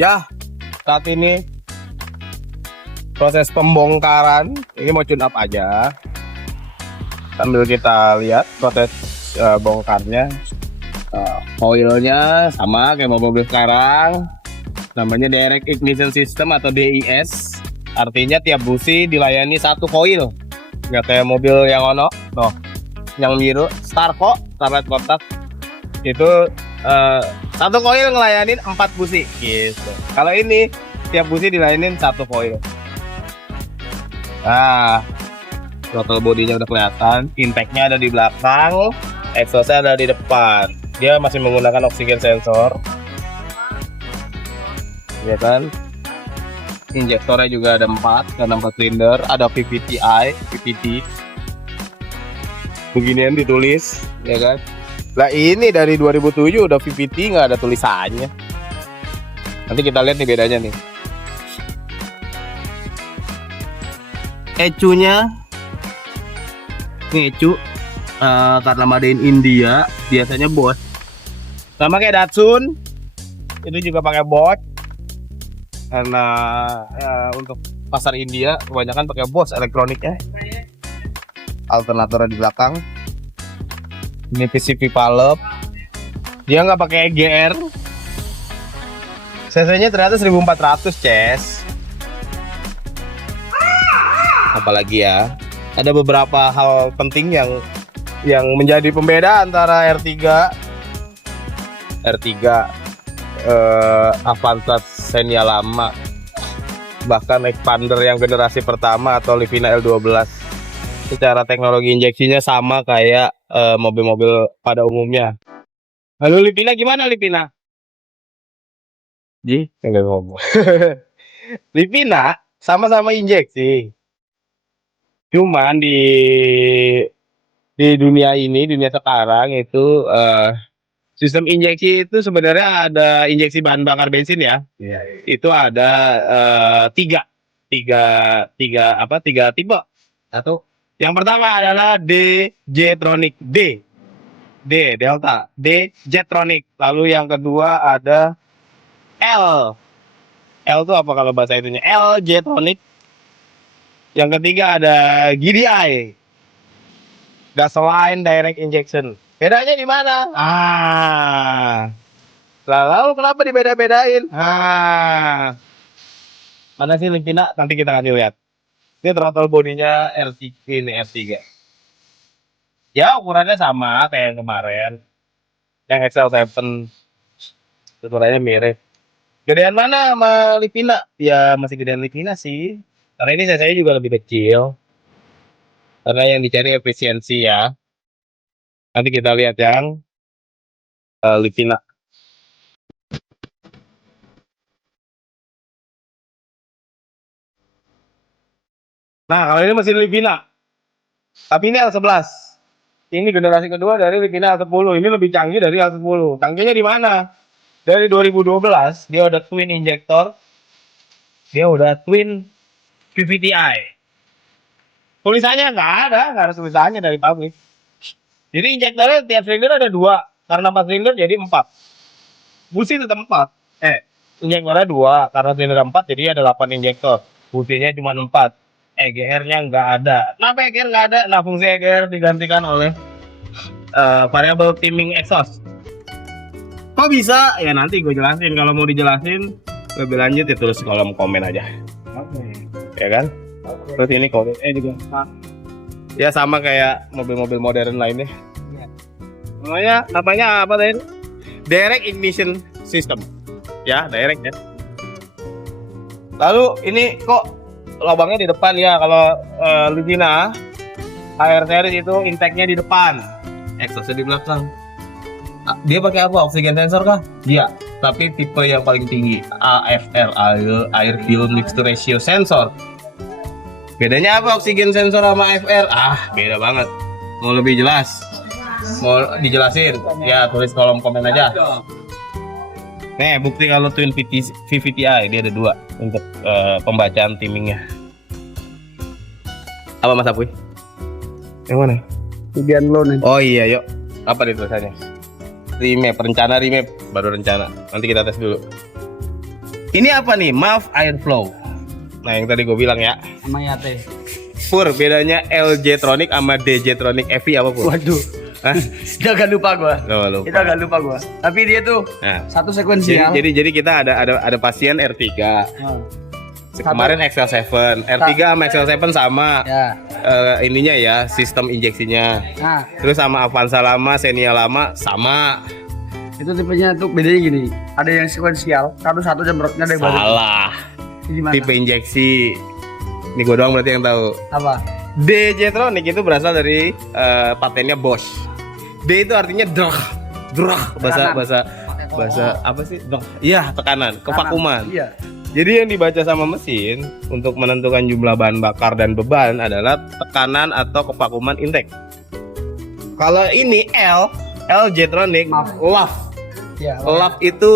Ya, saat ini proses pembongkaran. Ini mau tune up aja. Sambil kita lihat proses bongkarnya. Coilnya sama kayak mobil sekarang. Namanya Direct Ignition System atau DIS. Artinya tiap busi dilayani satu coil. Nggak kayak mobil yang ono, noh, yang biru, Starco, Starlight Kontak. Itu satu coil ngelayanin 4 busi gitu. Kalau ini tiap busi dilayanin satu coil. Nah, throttle bodinya udah kelihatan, intake-nya ada di belakang, exhaust-nya ada di depan. Dia masih menggunakan oksigen sensor, ya kan? Injektornya juga ada 4 karena 4 silinder, ada VVT. Beginian ditulis, ya kan? Lah ini dari 2007 udah VVT, nggak ada tulisannya. Nanti kita lihat nih bedanya nih. Ecunya, nih ecu karena made in India biasanya Bosch. Sama kayak Datsun, itu juga pakai Bosch. Karena untuk pasar India kebanyakan pakai Bosch elektroniknya. Alternatornya di belakang. Ini PCV Palep, dia nggak pakai EGR. cc-nya ternyata 1400 Ces. Apalagi ya, ada beberapa hal penting yang menjadi pembeda antara R3 Avanza Xenia lama, bahkan Expander yang generasi pertama atau Livina L12. Secara teknologi injeksinya sama kayak mobil-mobil pada umumnya. Lalu Livina gimana Livina? Enggak ngomong. Livina sama-sama injeksi. Cuman di dunia ini, dunia sekarang itu sistem injeksi itu sebenarnya ada injeksi bahan bakar bensin ya. Iya. Itu ada tiga tipe. Satu. Yang pertama adalah D-Jetronic, D Delta, D-Jetronic. Lalu yang kedua ada L itu apa kalau bahasa itunya? L-Jetronic. Yang ketiga ada GDI, Gasoline Direct Injection. Bedanya di mana? Lalu kenapa dibeda-bedain? Mana sih Livina? Nanti kita akan lihat. Ini throttle bodinya R3, ini R3. Ya ukurannya sama kayak yang kemarin. Yang XL7 ukurannya mirip. Gedean mana sama Livina? Ya masih gedean Livina sih. Karena ini saya juga lebih kecil. Karena yang dicari efisiensi ya. Nanti kita lihat yang Livina. Nah, kalau ini mesin Livina. Tapi ini L11. Ini generasi kedua dari Livina L10. Ini lebih canggih dari L10. Canggihnya di mana? Dari 2012 dia udah twin injektor. Dia udah twin VVTi. Tulisannya nggak ada tulisannya dari pabrik. Jadi injektornya tiap silinder ada 2. Karena 4 silinder jadi 4. Busi tetap 4. Injektornya 2. Karena silinder 4 jadi ada 8 injektor. Businya cuma 4. EGR-nya nggak ada. Kenapa EGR nggak ada? Nah, fungsi EGR digantikan oleh variable timing exhaust. Kok bisa? Ya nanti gue jelasin. Kalau mau dijelasin lebih lanjut ya tulis kolom komen aja. Ya kan? Terus ini coilnya juga ya sama kayak mobil-mobil modern lainnya. Namanya apa tadi? Direct Ignition System. Ya, direct ya. Lalu ini kok lubangnya di depan ya? Kalau Livina HR series itu intake-nya di depan, exhaust-nya di belakang. Dia pakai apa? Oksigen sensor kah? Iya, tapi tipe yang paling tinggi, AFR, Air Fuel Mixture Ratio Sensor. Bedanya apa oksigen sensor sama AFR? Beda banget. Mau lebih jelas? Mau dijelasin? Ya, tulis kolom komen aja. Nih, bukti kalau twin VVTi dia ada 2 untuk pembacaan timingnya. Apa Mas Apuy? Yang mana? Bagian lo nih. Oh iya, yuk. Apa nih tulisannya? Remap, rencana remap, baru rencana. Nanti kita tes dulu. Ini apa nih? MAF Airflow. Nah, yang tadi gue bilang ya. Sama Yate. Pur, bedanya LG Tronic sama DJ Tronic EV apa Pur? Waduh. Hah? Itu agak lupa gua. Loh, Itu agak lupa gua. Tapi dia tuh Nah, satu sekuensial. jadi kita ada pasien R3. Oh. Kemarin XL7, R3 sama XL7 sama. Ya. Ininya ya, sistem injeksinya. Nah, Terus sama Avanza lama, Xenia lama sama. itu tipenya tuh bedanya gini. Ada yang sekuensial, satu jembrotnya dari baru. Salah. Gimana? Tipe injeksi. Ini gue doang berarti yang tahu. Apa? DJ Tronic itu berasal dari patennya Bosch. D itu artinya bahasa apa sih? Iya, tekanan, kevakuman. Iya. Jadi yang dibaca sama mesin untuk menentukan jumlah bahan bakar dan beban adalah tekanan atau kevakuman intake. Kalau ini LG Tronic, LAV. Iya. LAV itu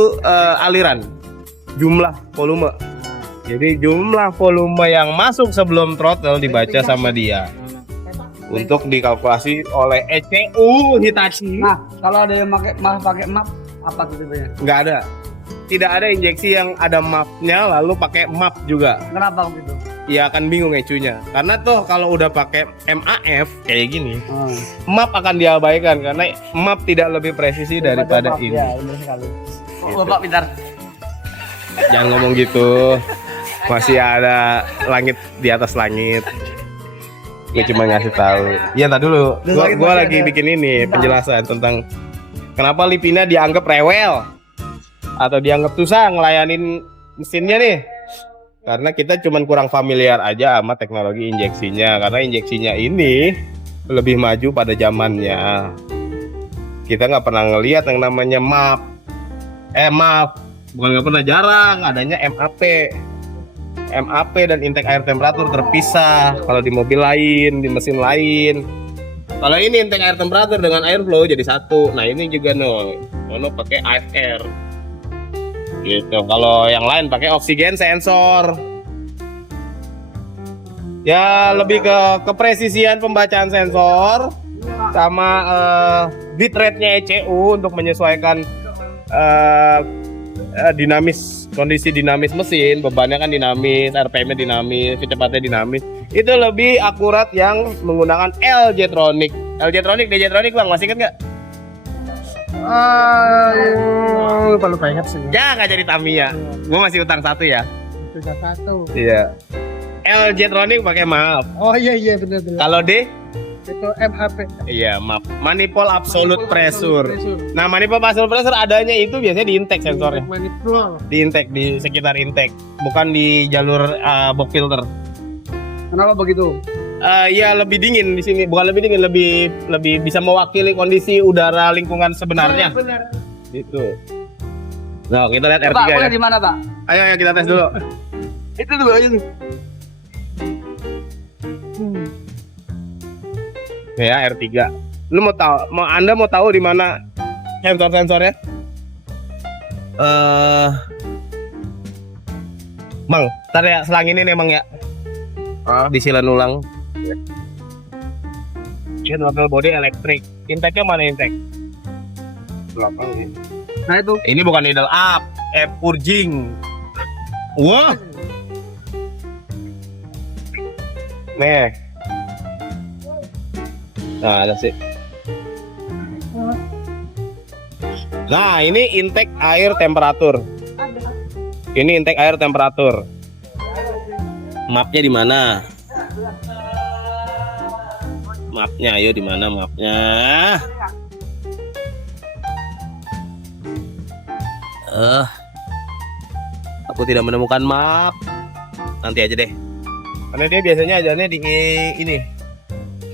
aliran, jumlah volume. Jadi jumlah volume yang masuk sebelum throttle dibaca sama dia untuk dikalkulasi oleh ECU Hitachi. Nah, kalau ada yang pakai map apa tuh tipenya? Nggak ada, tidak ada injeksi yang ada mapnya lalu pakai map juga. Kenapa gitu? Ya akan bingung ECU-nya. Karena tuh kalau udah pakai MAF kayak gini, map akan diabaikan karena map tidak lebih presisi daripada ini. Ya, benar sekali. Bapak pintar. Jangan ngomong gitu. Masih ada langit di atas langit. Gue cuma ngasih tahu. Iya, tadi dulu. Gua lagi bikin ini penjelasan tentang kenapa Livina dianggap rewel atau dianggap susah ngelayanin mesinnya nih. Karena kita cuma kurang familiar aja sama teknologi injeksinya. Karena injeksinya ini lebih maju pada zamannya. Kita nggak pernah ngelihat yang namanya bukan nggak pernah, jarang adanya MAP dan intake air temperatur terpisah. Kalau di mobil lain, di mesin lain. Kalau ini intake air temperatur dengan airflow jadi satu. Nah, ini juga pakai AFR. Gitu. Kalau yang lain pakai oksigen sensor. Ya lebih ke kepresisian pembacaan sensor sama bitrate-nya ECU untuk menyesuaikan kondisi dinamis mesin, bebannya kan dinamis, RPM-nya dinamis, kecepatan dinamis. Itu lebih akurat yang menggunakan LG Tronic. DJ Tronic Bang, masih ingat nggak? Lupa ingat sih. Ya nggak jadi Tamiya. Gue masih utang satu ya. Sudah satu. Iya. LG Tronic pakai MAP. Oh iya benar. Kalau D? Itu MAP. Iya, MAP. Manifold Absolute Pressure. Nah, manifold Absolute Pressure adanya itu biasanya di intake sensornya. Di intake, di sekitar intake, bukan di jalur box filter. Kenapa begitu? Ya lebih dingin di sini, bukan lebih dingin, lebih bisa mewakili kondisi udara lingkungan sebenarnya. Benar. Gitu. Nah, kita lihat R3 Pak, ya. di mana, Pak? Ayo kita tes dulu. Itu tuh aja tuh. Ya, R3. Anda mau tahu di mana sensor-sensornya? Bang, ntar ya selang ini nih Bang ya. Disilan ulang. Throttle body elektrik. Intake-nya mana intake? Belakang ini. Nah itu. Ini bukan needle up, purging. Wah. Nih. Nah, ada sih. Nah, ini intake air temperatur. Ini intake air temperatur. Mapnya di mana? Mapnya, ayo di mana mapnya? Aku tidak menemukan map. Nanti aja deh. Karena dia biasanya ajarnya di ini.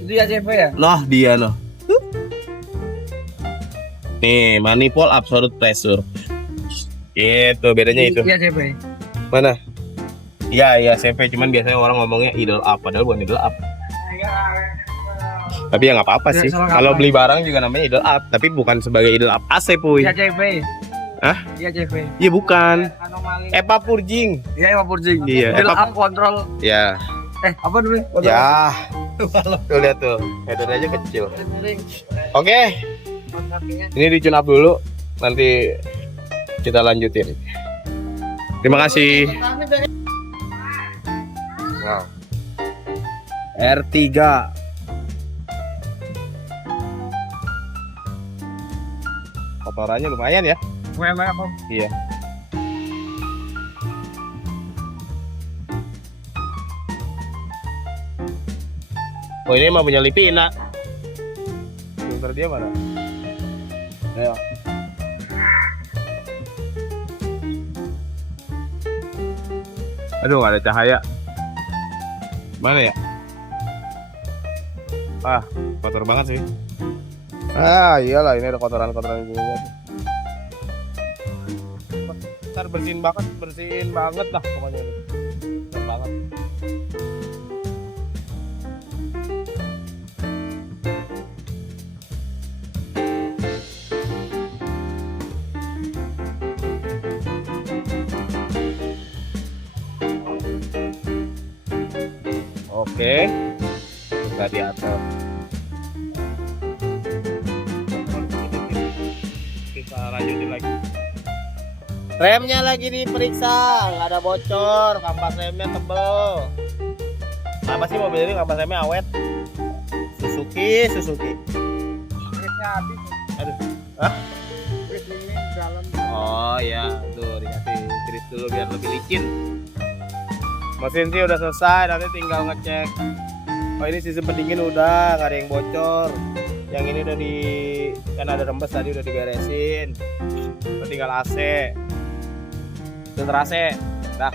Itu ya CV ya? Noh, dia noh. Nih, manifold absolute pressure. Itu bedanya itu. Iya CV. Mana? Iya CV, cuman biasanya orang ngomongnya idle up, padahal bukan idle up. Tapi ya nggak apa-apa sih. Kalau beli barang juga namanya idle up, tapi bukan sebagai idle up AC puy. Iya CV. Hah? Iya CV. Iya bukan. EPA purging. Iya EPA purging. Iya. Idle up control. Ya. Apa dulu? Ya. Tuh lihat tuh, header aja kecil. Oke. Ini di tune up dulu, nanti kita lanjutin. Terima kasih. Wow. R3. Kotorannya lumayan ya. Lumayan banyak Om. Iya. Oh ini mah punya Lipina. Filter dia mana? Ayo. Aduh nggak ada cahaya. Mana ya? Ah kotor banget sih. Ah iyalah ini ada kotoran-kotoran gini. Ntar bersihin banget lah pokoknya. Bersihin banget. Oke, kita di atas. Kita lanjutin lagi. Remnya lagi diperiksa, nggak ada bocor, kampas remnya tebel. Apa sih mobil ini kampas remnya awet? Suzuki. Grisnya habis. Aduh, hah? Gris ini dalam. Oh ya, tuh dikasih gris dulu biar lebih licin. Mesin sih udah selesai, nanti tinggal ngecek. Oh ini sistem pendingin udah, nggak ada yang bocor. Yang ini udah kan ada rembes tadi udah diberesin. Udah tinggal AC. Filter AC. Dah.